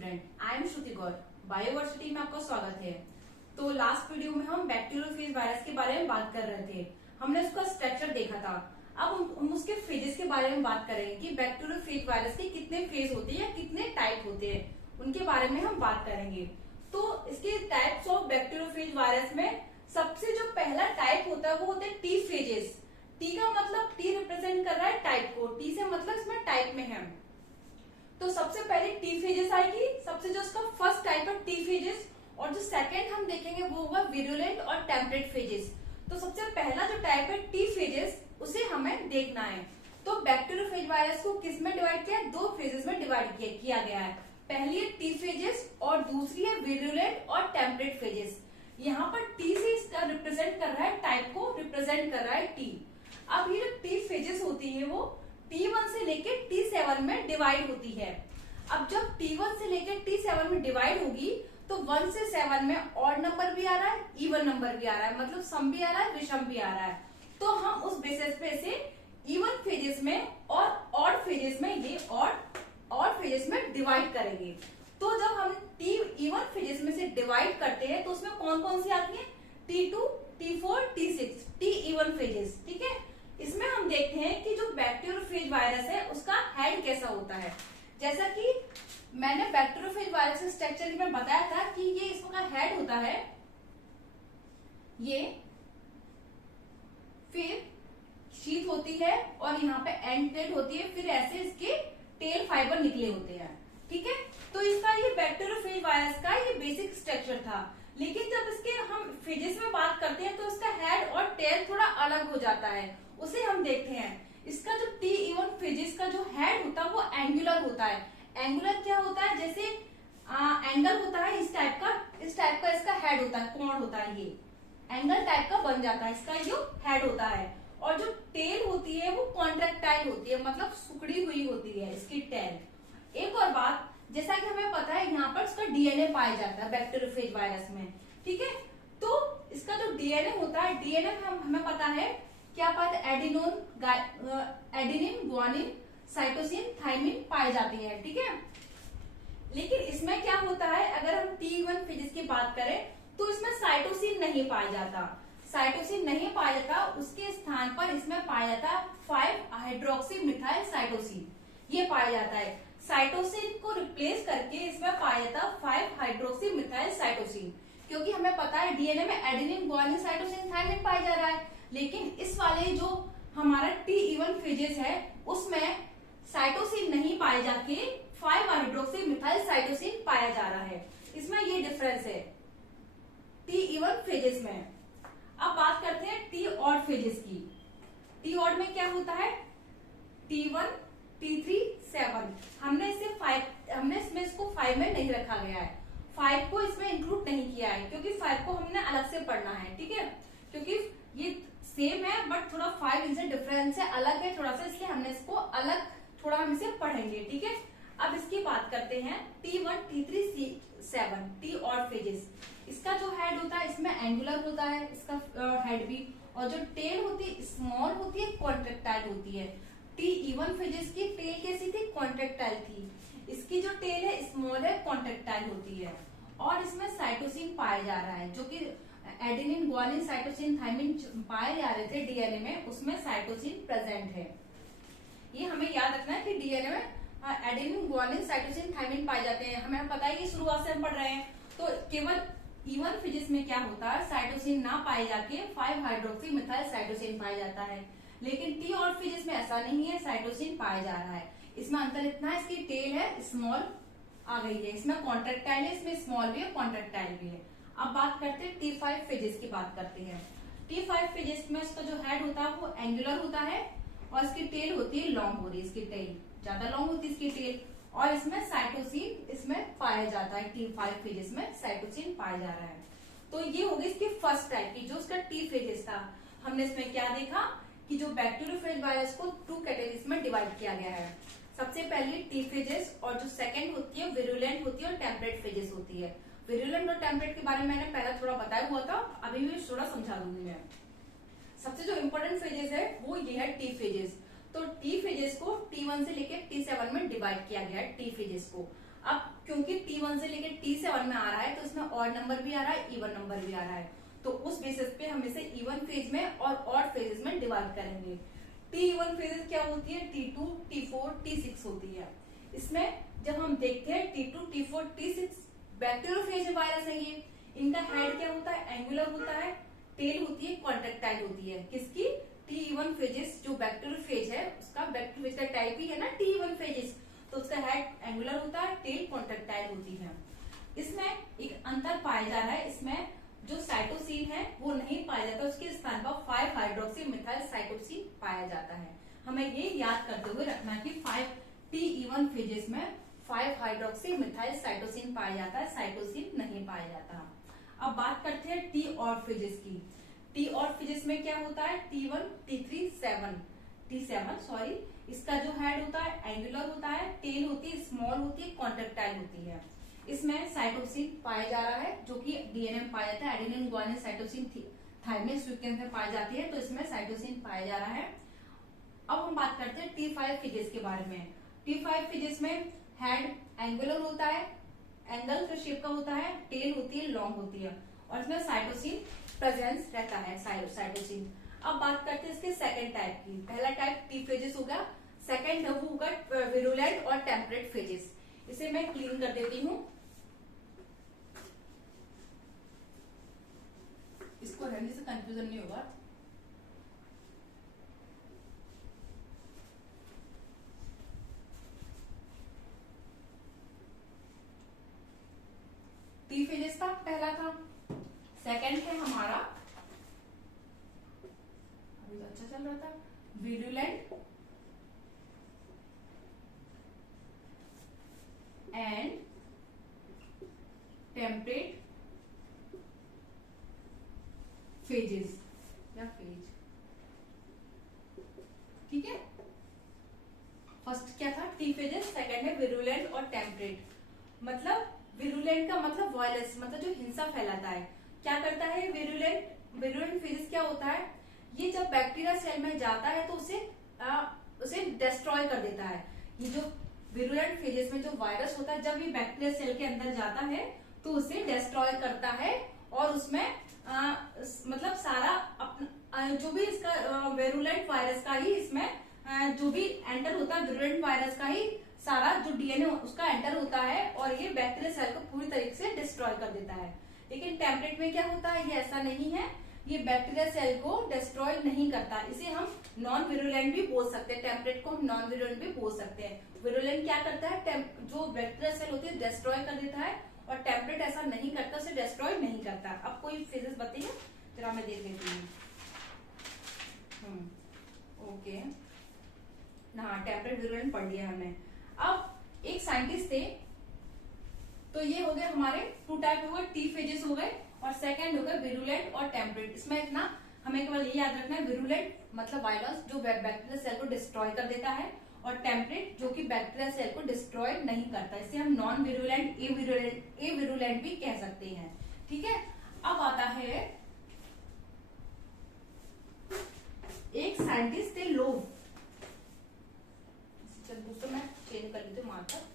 Student, I am Shruti Gaur. Bioversity में आपका स्वागत है। तो लास्ट वीडियो में हम बैक्टीरियोफेज वायरस के बारे में बात कर रहे थे। हमने उसका स्ट्रक्चर देखा था। अब हम उसके फेजेस के बारे में बात करेंगे कि बैक्टीरियोफेज वायरस के कितने फेज होते हैं या कितने टाइप होते हैं, उनके बारे में हम बात करेंगे। तो इसके टाइप्स ऑफ बैक्टीरियोफेज वायरस में सबसे जो पहला टाइप होता है वो होते हैं टी फेजेस। टी का मतलब टी रिप्रेजेंट कर रहा है टाइप को, टी से मतलब इसमें टाइप में है। तो सबसे पहले टी फेजेस आएगी, सबसे जो उसका फर्स्ट टाइप है टी फेजेस, और जो सेकंड हम देखेंगे वो होगा विरुलेंट और टेम्परेट फेजेस। तो सबसे पहला जो टाइप है टी फेजेस, उसे हमें देखना है। तो बैक्टीरियोफेज वायरस को किस में डिवाइड किया है? दो फेजेस में डिवाइड किया गया है। पहली है टी फेजेस और दूसरी है विरुलेंट और टेम्परेट फेजेस। यहाँ पर टी से इसका रिप्रेजेंट कर रहा है टाइप को, रिप्रेजेंट कर रहा है टी। अब ये जो टी फेजेस होती है वो T1 से लेके T7 में डिवाइड होती है। अब जब T1 से लेके T7 में डिवाइड होगी तो 1 से 7 में ऑड नंबर भी आ रहा है, इवन नंबर भी आ रहा है, मतलब सम भी आ रहा है, विषम भी आ रहा है। तो हम उस बेसिस पे इसे इवन फेजेस में और ऑड फेजेस में, ये ऑड फेजेस में डिवाइड करेंगे। तो जब हम टी इवन फेजेस में से डिवाइड करते हैं तो उसमें कौन कौन सी आती है? T2, T4, T6, T even phases. ठीक है, इसमें हम देखते हैं कि जो बैक्टीरियोफेज वायरस है उसका हेड कैसा होता है। जैसा कि मैंने बैक्टीरियोफेज वायरस के स्ट्रक्चर में बताया था कि ये इसका हेड होता है ये, फिर शीट होती है और यहाँ पे एंड प्लेट होती है, फिर ऐसे इसके टेल फाइबर निकले होते हैं। ठीक है, तो इसका ये बैक्टीरियोफेज वायरस का ये बेसिक स्ट्रक्चर था। लेकिन जब इसके हम फेजेस में बात करते हैं तो इसका हेड और टेल थोड़ा अलग हो जाता है, उसे हम देखते हैं। इसका जो टी इवन फेजेस का जो हेड होता है वो एंगुलर होता है। एंगुलर क्या होता है? जैसे एंगल होता है इस टाइप का इसका हेड होता है, कोण होता है, ये एंगल टाइप का बन जाता है, इसका जो हेड होता है। और जो टेल होती है वो कॉन्ट्रैक्टाइल होती है, मतलब सुकड़ी हुई होती है इसकी टेल। एक और बात, जैसा कि हमें पता है यहाँ पर इसका डीएनए पाया जाता है बैक्टीरियोफेज वायरस में। ठीक है, तो इसका जो डीएनए होता है, डीएनए में हमें पता है क्या पाते हैं? एडेनिन, ग्वानिन, साइटोसिन, थाइमिन पाए जाते हैं। ठीक है, लेकिन इसमें क्या होता है, अगर हम T1 फेजेस की बात करें तो इसमें साइटोसिन नहीं पाया जाता। साइटोसिन नहीं पाया जाता, उसके स्थान पर इसमें पाया जाता 5 हाइड्रोक्सी मिथाइल साइटोसिन, ये पाया जाता है। साइटोसिन को रिप्लेस करके इसमें पाया जाता 5 हाइड्रोक्सी मिथाइल साइटोसिन, क्योंकि हमें पता है डीएनए में एडेनिन, ग्वानिन, साइटोसिन, थाइमिन पाया जा रहा है। लेकिन इस वाले जो हमारा टी इवन फेजेस है उसमें साइटोसिन नहीं पाए जाके 5 हाइड्रोक्सी मिथाइल साइटोसिन पाया जा रहा है। इसमें ये डिफरेंस है टी इवन फेजेस में। अब बात करते हैं टी ऑड फेजेस की। टी ऑड में क्या होता है? T1, T3, 7। हमने इसमें इसको 5 में नहीं रखा गया है, 5 को इसमें इंक्लूड नहीं किया है, क्योंकि 5 को हमने अलग से पढ़ना है। ठीक है, क्योंकि ये सेम है बट थोड़ा 5 इनसे डिफरेंस है, अलग है थोड़ा सा, इसलिए हमने इसको अलग थोड़ा हम इसे पढ़ेंगे। ठीक है, अब इसकी बात करते हैं T1, T3, C7 T odd phases. इसका जो हेड होता है इसमें एंगुलर होता है, इसका हेड भी, और जो टेल होती है स्मॉल होती है, कॉन्ट्रैक्टाइल होती है। टी इवन फेजेस की टेल कैसी थी? कॉन्ट्रैक्टाइल थी। इसकी जो टेल है स्मॉल है, कॉन्ट्रैक्टाइल होती है। और इसमें साइटोसिन पाया जा रहा है, जो कि एडेनिन, ग्वानिन, साइटोसिन, थाइमिन पाए जा रहे थे डीएनए में, उसमें साइटोसिन प्रेजेंट है। ये हमें याद रखना है कि डीएनए में एडेनिन, ग्वानिन, साइटोसिन, थाइमिन पाए जाते हैं। हमें पता है कि शुरुआत से हम पढ़ रहे हैं। तो केवल इवन फेजेस में क्या होता है, साइटोसिन ना पाए जाके 5 हाइड्रोक्सी मिथाइल साइटोसिन पाया जाता है। लेकिन टी ऑड फेजेस में ऐसा नहीं है, साइटोसिन पाया जा रहा है। इसमें अंतर इतना है, इसकी टेल है स्मॉल आ गई है, इसमें कॉन्ट्रैक्टाइल है, इसमें स्मॉल भी है, कॉन्ट्रैक्टाइल भी है। अब बात करते हैं T5 फेजेस की बात करते हैं। T5 फेजेस में इसका जो हेड होता है वो एंगुलर होता है और इसकी टेल होती है लॉन्ग हो रही है, इसकी टेल ज्यादा लॉन्ग होती है इसकी टेल, और इसमें साइटोसिन इसमें पाया जाता है। T5 फेजेस में साइटोसिन पाया जा रहा है। तो ये होगी इसकी फर्स्ट टाइप की, जो इसका टी फेजेस था। हमने इसमें क्या देखा कि जो बैक्टीरियोफेज वायरस को 2 कैटेगरीज में डिवाइड किया गया है। सबसे पहले टी फेजेस, और जो सेकंड होती है विरुलेंट होती है और टेम्परेट फेजेस होती है। विरुलेंट और टेम्परेट के बारे में मैंने पहला थोड़ा बताया हुआ था, अभी भी थोड़ा समझा दूंगी मैं। सबसे जो इम्पोर्टेंट फेजेस है वो ये है टी फेजेस। तो टी फेजेस को T1 से लेकर T7 में डिवाइड किया गया है टी फेजेस को। अब क्योंकि T1 से लेकर T7 में आ रहा है तो इसमें ऑड नंबर भी आ रहा है, इवन नंबर भी आ रहा है, तो उस बेसिस पे हम इसे इवन फेज में और ऑड फेजेस में डिवाइड करेंगे। T1 फेजेस क्या होती है, T2, T4, T6 होती है। इसमें जब हम देखते हैं T2, T4, T6 bacteriophage virus है ये। इनका हेड क्या होता है, एंगुलर होता है, टेल होती है, कॉन्ट्रेक्टाइल होती है। किसकी, T1 फेजेस जो बैक्टीरियोफेज है उसका, बैक्टीरियोफेज का टाइप ही है ना T1 फेजेस, तो उसका हेड एंगुलर होता है, टेल कॉन्ट्रेक्टाइल होती है। इसमें एक अंतर पाया जा रहा है, इसमें जो साइटोसिन है वो नहीं पाया जाता, उसके स्थान पर 5 हाइड्रोक्सी मिथाइल साइटोसिन पाया जाता है। हमें ये याद करते हुए रखना कि 5 T1 फेजेस में 5 हाइड्रोक्सी मिथाइल साइटोसिन पाया जाता है, साइटोसिन नहीं पाया जाता। अब बात करते हैं टी ऑड फेजेस की। टी ऑड फेजेस में क्या होता है, T1, T3, T7 सॉरी, इसका जो हेड होता है एंगुलर होता है, टेल होती है स्मॉल होती है, कॉन्ट्रेक्टाइल होती है। इसमें साइटोसिन पाया जा रहा है जो कि डीएनए में पाया जाता है, adenine guanine cytosine thymine sequence में पाई जाती है, तो इसमें साइटोसिन पाया जा रहा है। अब हम बात करते हैं T5 फेजेस के बारे में। T5 फेजेस में हेड एंगुलर होता है, एंगल के शेप का होता है, टेल होती है लॉन्ग होती है, और इसमें साइटोसिन प्रेजेंस रहता है, साइटोसिन। अब बात करते हैं इसके सेकंड टाइप की। पहला टाइप टी फेजेस होगा, सेकंड वो होगा विरुलेंट और टेम्परेट फेजेस। इसे मैं क्लीन कर देती हूँ, इसको रहने से कंफ्यूजन नहीं होगा। टी फेजेस का पहला था, सेकंड है हमारा, अभी तो अच्छा चल रहा था, विरुलेंट एंड टेम्परेट फेजेस या फेज। ठीक है, फर्स्ट क्या था, टी फेजेस, सेकंड है विरुलेंट और टेम्परेट। मतलब विरुलेंट का मतलब वायरस, मतलब जो हिंसा फैलाता है। क्या करता है विरुलेंट फेजेस क्या होता है, ये जब बैक्टीरिया सेल में जाता है तो उसे डिस्ट्रॉय कर देता है। ये जो विरुलेंट फेजेस में जो वायरस होता है, जब ये बैक्टीरिया सेल के अंदर जाता है तो उसे डिस्ट्रॉय करता है, और उसमें मतलब सारा अपना जो भी इसका विरुलेंट वायरस का ही इसमें जो भी एंटर होता है, विरुलेंट वायरस का ही सारा जो डीएनए उसका एंटर होता है, और ये बैक्टीरिया सेल को पूरी तरीके से डिस्ट्रॉय कर देता है। लेकिन टेम्परेट में क्या होता है, ये ऐसा नहीं है, ये बैक्टीरिया सेल को डिस्ट्रॉय नहीं करता। इसे हम नॉन विरुलेंट भी बोल सकते हैं, टेम्परेट को हम नॉन विरुलेंट भी बोल सकते हैं। विरुलेंट क्या करता है, जो बैक्टीरिया सेल होती है डिस्ट्रॉय कर देता है, और टेम्परेट ऐसा नहीं करता, उसे डिस्ट्रॉय नहीं करता। अब कोई फेजेस बताइए जरा, मैं देख लेती हूँ। ओके, हाँ टेम्परेट विरुलेंट पढ़ लिया हमने। अब एक साइंटिस्ट थे, तो ये हो गए हमारे टू टाइप हो गए, टी फेजेस हो गए, और सेकंड हो गए विरुलेंट और टेम्परेट। इसमें इतना हमें केवल ये याद रखना है, विरुलेंट मतलब वायरस जो बैक्टीरिया सेल को डिस्ट्रॉय कर देता है, और टेम्परेट जो कि बैक्टीरिया सेल को डिस्ट्रॉय नहीं करता। इसे हम नॉन विरुलेंट, ए विरुलेंट भी कह सकते हैं। ठीक है, अब आता है एक साइंटिस्ट थे लोव, दोस्तों मैं चेंज कर लेती हूँ मार्कर।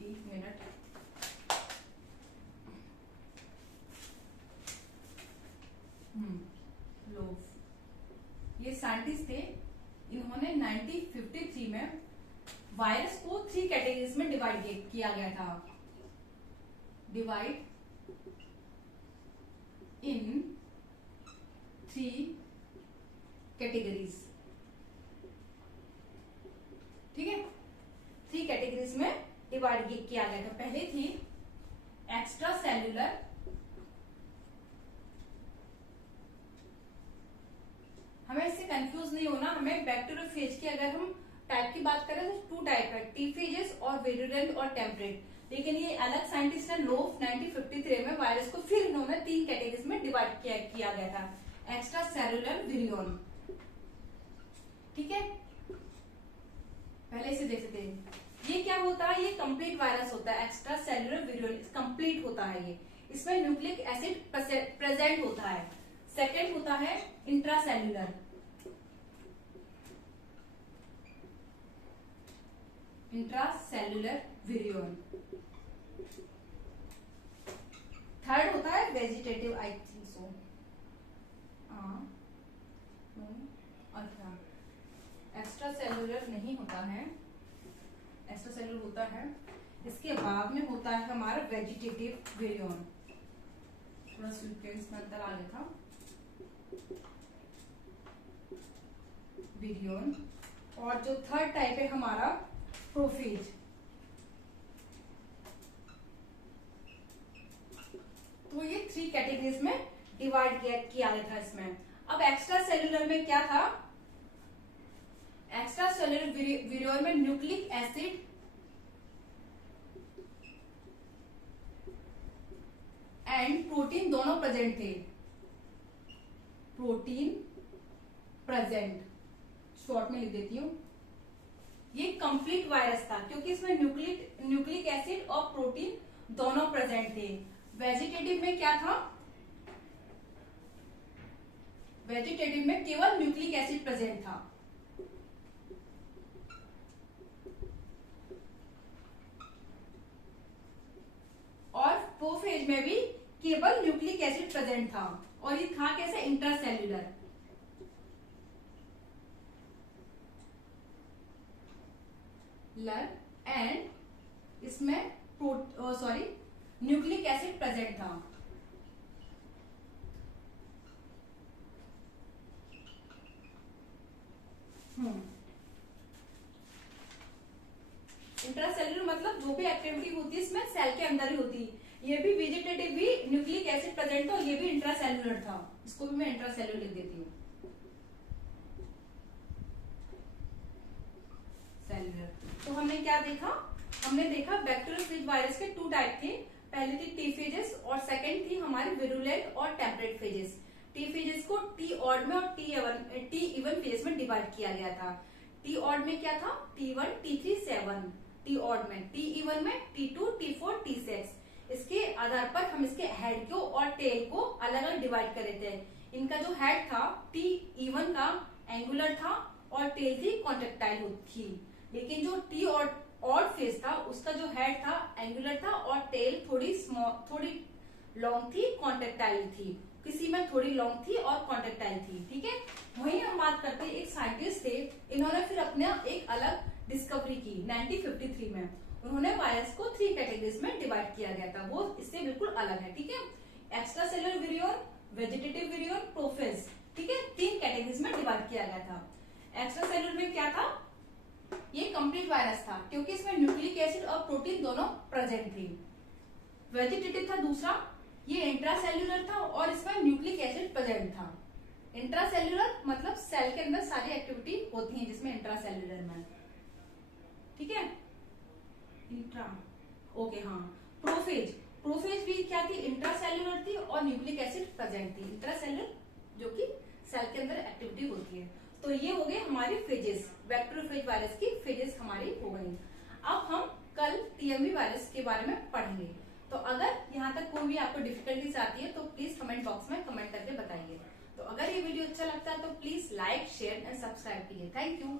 एक मिनट, लोव, ये साइंटिस्ट थे, इन्होंने 1953 में वायरस को 3 कैटेगरीज में डिवाइड किया गया था। Divide in 3 categories. ठीक है, 3 कैटेगरीज में डिवाइड किया गया था। पहले थी एक्स्ट्रा सेल्यूलर, हमें इससे कंफ्यूज नहीं होना, हमें बैक्टीरियोफेज की अगर हम टाइप की बात करें तो 2 टाइप है, टी फेजेस और विरुलेंट और टेम्परेट। लेकिन ये अलग साइंटिस्ट ने लोव 1953 में वायरस को फिर इन्होंने 3 कैटेगरीज में डिवाइड किया गया था, एक्स्ट्रा सेल्यूलर, विरियन। ठीक है, पहले इसे देखते हैं। ये क्या होता है, ये कंप्लीट वायरस होता है, एक्स्ट्रा सेल्यूलर विरियन कंप्लीट होता है ये, इसमें न्यूक्लिक एसिड प्रेजेंट होता है। सेकेंड होता है इंट्रासेल्यूलर, इंट्रासेल्युलर विरियोन। थर्ड होता है वेजिटेटिव, आई थिंक सो। अच्छा, एक्स्ट्रा सेल्युलर नहीं होता है, एक्स्ट्रा सेल्युलर होता है इसके बाद में होता है हमारा वेजिटेटिव विरियोन। थोड़ा सीक्वेंस में अंतर आ गया था। विरियोन, और जो थर्ड टाइप है हमारा प्रोफेज। तो ये 3 कैटेगरीज में डिवाइड किया गया था इसमें। अब एक्स्ट्रा सेल्युलर में क्या था? एक्स्ट्रा सेल्युलर विरियोन में न्यूक्लिक एसिड एंड प्रोटीन दोनों प्रेजेंट थे। प्रोटीन प्रेजेंट, शॉर्ट में लिख देती हूं। ये कंप्लीट वायरस था क्योंकि इसमें न्यूक्लिक एसिड और प्रोटीन दोनों प्रेजेंट थे। वेजिटेटिव में क्या था? वेजिटेटिव में केवल न्यूक्लिक एसिड प्रेजेंट था। और प्रोफेज में भी केवल न्यूक्लिक एसिड प्रेजेंट था, और ये था कैसे? इंट्रासेल्युलर। एंड इसमें न्यूक्लिक एसिड प्रेजेंट था। इंट्रासेल्युलर मतलब जो भी एक्टिविटी होती है इसमें सेल के अंदर ही होती है। ये भी वेजिटेटिव भी न्यूक्लिक एसिड प्रेजेंट था, ये भी इंट्रासेल्युलर था। इसको भी मैं इंट्रासेल्युलर लिख देती हूँ। सेल्युलर। तो हमने क्या देखा? हमने देखा बैक्टीरियोफेज वायरस के 2 टाइप थे। पहले थी टी फेजेस और सेकंड थी हमारी विरुलेंट और टेम्परेट फेजेस। टी फेजेस को टी ऑड में और टी इवन फेजेस में डिवाइड किया गया था। टी ऑड में क्या था? T1, T3, 7। टी ऑड में, टी इवन में T2, T4, T6। इसके आधार पर हम इसके हेड को और टेल को अलग अलग डिवाइड कर रहे थे। इनका जो हेड था टी इवन का एंगुलर था और टेल थी कॉन्ट्रेक्टाइल थी। लेकिन जो टी ऑड फेज था उसका जो हेड था एंगुलर था और टेल थोड़ी लॉन्ग थी, कॉन्ट्रेक्टाइल थी। किसी में थोड़ी लॉन्ग थी और कॉन्ट्रेक्टाइल थी। ठीक है, वहीं हम बात करते हैं, एक साइंटिस्ट थे, इन्होंने फिर अपना एक अलग डिस्कवरी की 1953 में। उन्होंने वायरस को 3 कैटेगरीज में डिवाइड किया गया था, वो इससे बिल्कुल अलग है। ठीक है, एक्स्ट्रा सेलुलर विरियोन, वेजिटेटिव विरियोन, प्रोफेज। ठीक है, 3 कैटेगरीज में डिवाइड किया गया था। एक्स्ट्रा सेलुलर में क्या था? ये कंप्लीट वायरस था क्योंकि इसमें न्यूक्लिक एसिड और प्रोटीन दोनों प्रेजेंट थी। वेजिटेटिव था दूसरा, ये इंट्रासेल्युलर था और इसमें न्यूक्लिक एसिड प्रेजेंट था। इंट्रासेल्युलर मतलब सेल के अंदर सारी एक्टिविटी होती है जिसमें इंट्रासेल्युलर में। ठीक है, इंट्रा, ओके, हाँ। प्रोफेज, प्रोफेज भी क्या थी? इंट्रासेल्युलर थी और न्यूक्लिक एसिड प्रेजेंट थी। इंट्रासेल्युलर जो कि सेल के अंदर एक्टिविटी होती है। तो ये हो गए हमारे फेजेस, बैक्टीरियोफेज वायरस की फेजेस हमारी हो गई। अब हम कल टीएमवी वायरस के बारे में पढ़ेंगे। तो अगर यहाँ तक कोई भी आपको डिफिकल्टीज आती है तो प्लीज कमेंट बॉक्स में कमेंट करके बताइए। तो अगर ये वीडियो अच्छा लगता है तो please like, share and subscribe कीजिए। Thank you.